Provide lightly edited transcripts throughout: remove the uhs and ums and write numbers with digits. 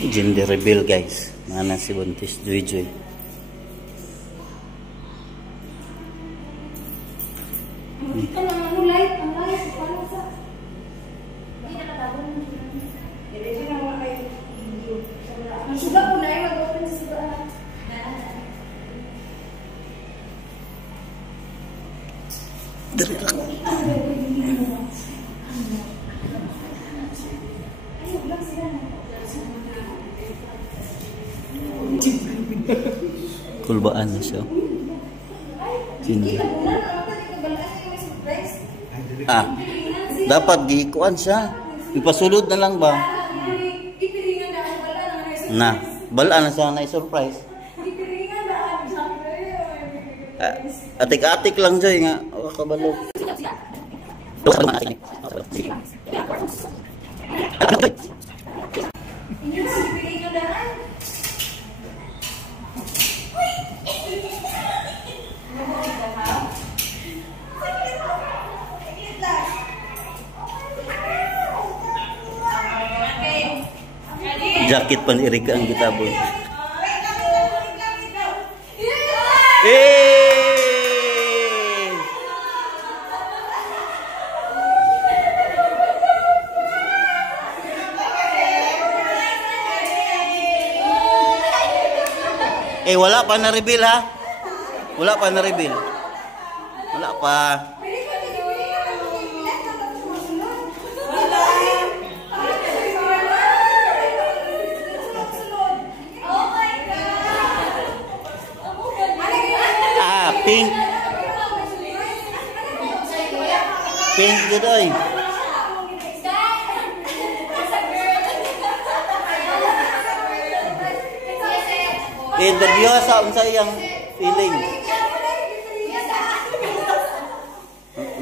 Gender reveal guys. Mana si Buntis Joy Joy. Ito lang ano light, ang light paano sa? Hindi nakatabon. Diretso na mo kay video. Ang suga ko na mag-open sa suga. Dari lang. Kulbaan na siya. Hindi. Ah, dapat giikuan siya. Ipasulod na lang ba? Na, balaan na siya na surprise. Atik-atik lang Joy nga. Oh, kabalo. Jacket pan Erika ang gitabon. Wala pa na-reveal ha? Wala pa na-reveal. Wala pa. Pink. Pink good oy. Interview sa unsa iyang feeling?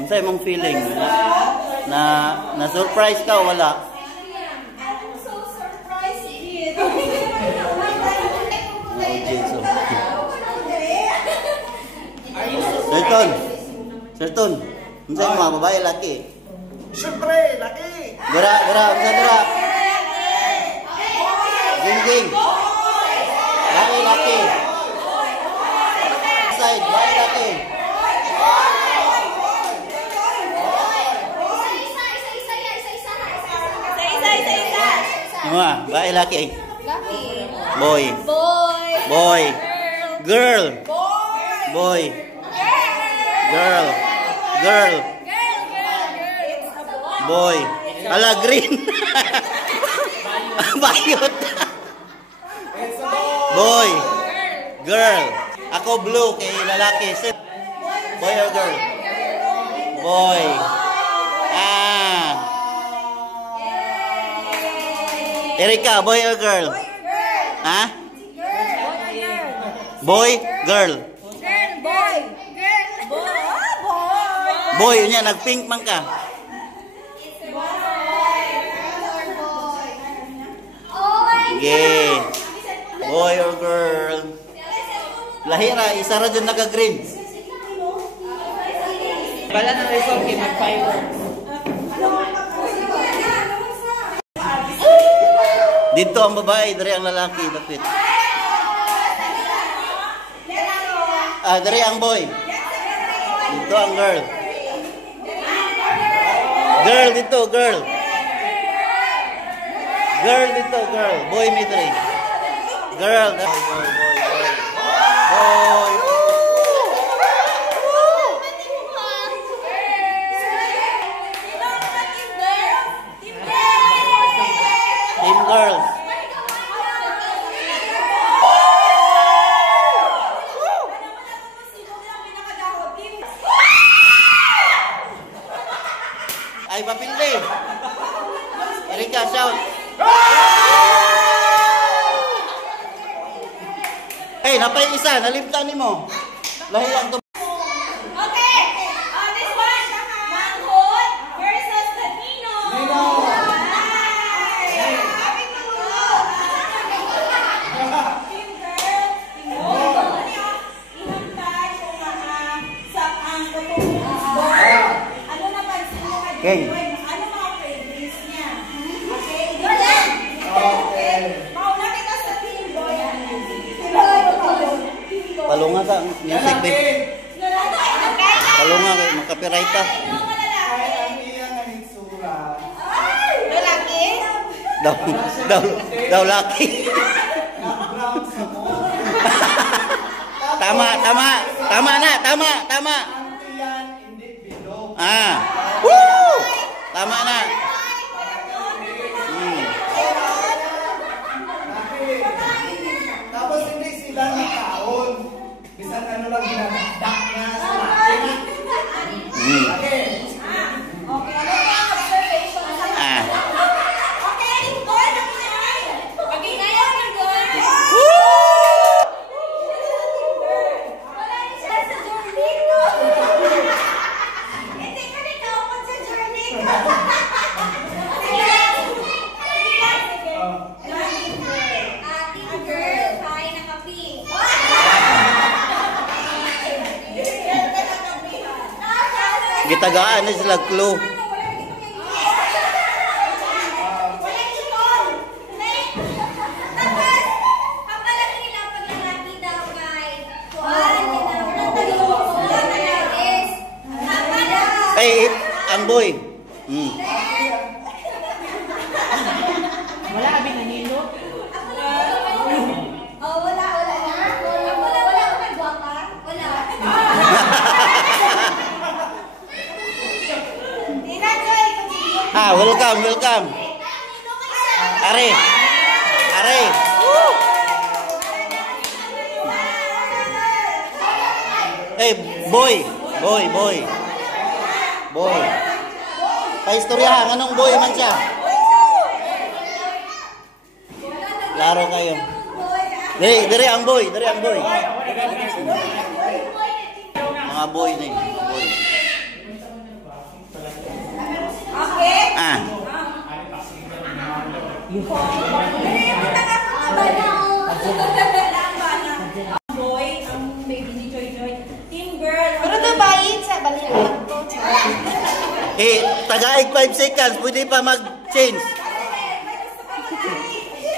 Unsa imong feeling? Na surprise ka wala? Serton, unsa imong mga babae laki? Siyempre, laki! Unsa dira? Jing. Laki. Side, bae laki. Isa. Bae laki. Boy. Girl. Boy. Girl. Boy. Ala green. Bayot. Boy. Girl. Ako blue kay lalaki. Boy or girl? Boy. Erika, boy or girl? Ha? Boy, girl. Boy, unya nagpink man ka. Okay. Boy or girl? Lahira, isa ra dyan naka-green. Bala na resort kay mag-fireworks. Dito ang babae, dari ang lalaki, dapit. Dari ang boy. Dito ang girl. Girl dito, girl. Girl dito, girl. Boy may dari. Girl. Boy. Team girls. Ay, papilde. Erika, shout. Hey, napay isa. Nalimtan ni mo. Lahi ang Okay. This one. Manghod versus Latino. Okay. Ano mga favorites niya? Okay. Okay. Music be. Kalunga kay makapiright ta. Ay, ang iyang ang itsura. Lalaki? Daw laki. Nag-brown sa mo. Tama. Ang iyan, hindi bilog. Ah. Woo! Tama na. Tapos hindi sila nakaon. Bisan ano lang ginagadak niya sa makina. Laki. Ah. Gitagaan na sila clue. Eh, ang boy. Wala abi nanilo. Ah, welcome. Are. Eh, boy. Paistoryahan, anong boy man siya? Laro kayo. Dari ang boy. Mga boy na yun. Boy. Ah. Boy, ang baby ni Joy. Team girl. Pero dubayit sa balikan ko. Eh, tagaig 5 seconds, pwede pa mag-change.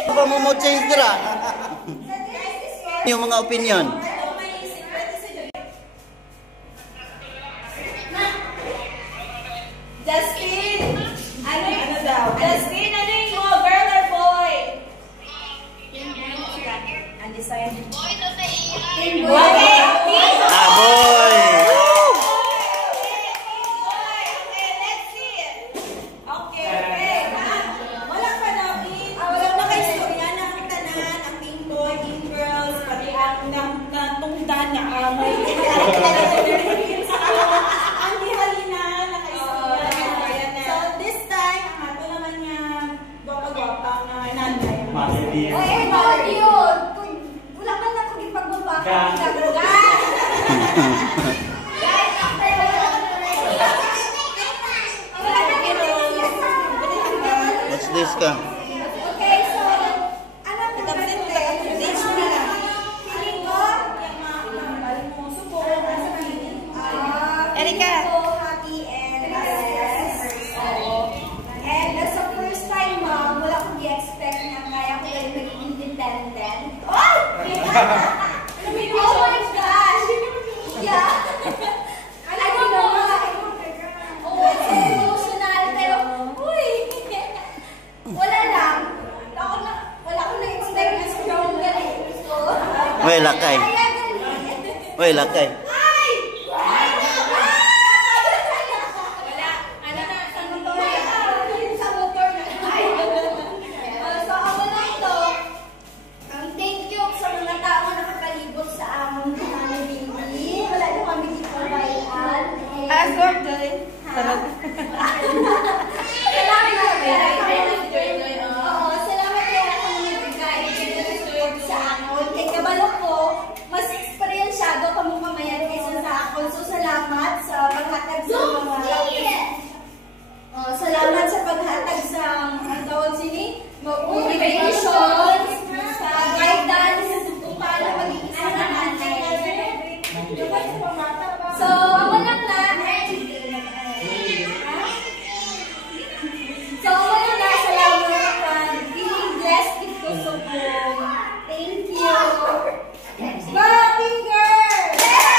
Ano pa mo change nila? Yung mga opinion. Justin, ano daw? Justin, ano yung mo? Girl or boy? Undecided. Boy na sa iya. Boy! Ah, boy! Okay, let's see it. Okay. Wala pa na, wala na kayo istorya ng tanan, ang pink boy, pink girls, pati ang natungdan na amay. Ang dihalina, nakaistorya na. So, this time, ang ato naman nga, gwapa-gwapa na nanay. Ay, bawal yun. Wala man ako gipagbaba. Guys, after What's this ka? okay, so, alam mo naman ito. Feeling ko, Erika. so happy and and as a first time mom, wala akong i-expect na kaya ko yung maging independent. Oh! Oh my gosh! Yeah! I don't know why. Oh, it's emotional, pero, uy! Wala lang. Wala akong na-expect na strong galing. Gusto. Uy, lakay. Kaya galing. Uy, lakay. Ay! Sa motor na. So, ako na ito. Thank you sa mga tao na nakapalibot sa aming baby. Wala na kami dito bayan. Asgard galing. Salamat kaya ako nagbigay ng support sa akin. Kaya kabalo ko, mas eksperyensyado ka mo mamayan kaysa sa akin. So, salamat sa paghatag sa mga... salamat sa paghatag sa ang tawag sini, motivation, sa guidance, kung paano maging isa na nanay. So, ako lang na. So, ako lang na. Salamat ka. Being blessed dito sa buong. Thank you. Go, Team Girl!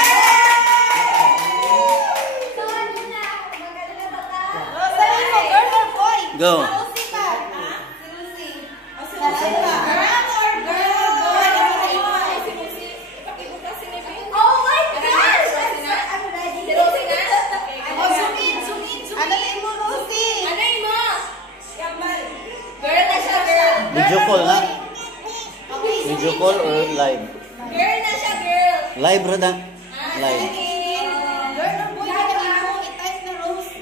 Video call na. Video call or live? Girl na siya, girl. Live ra na. Live. Girl ng boy. I-type na Rose.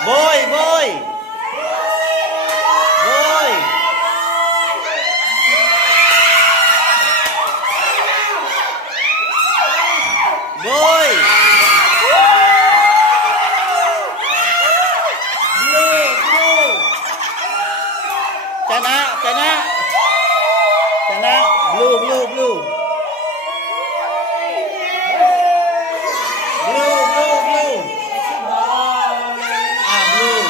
Boy, boy. Boy. Boy. Blue, blue. Chana, chana. Chana, blue, blue, blue. Blue, blue, blue. Ah, blue.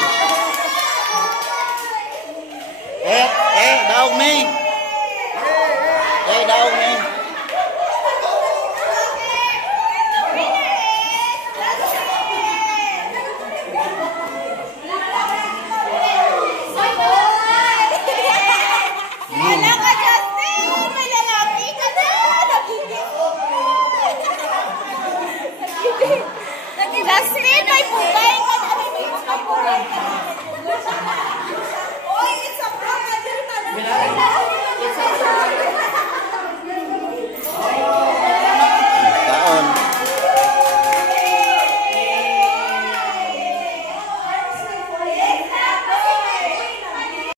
Daog mi. Daog mi. Wala ka, Justin! May lalaki ka na! Justin, may pugay ka na! May pugay ka na!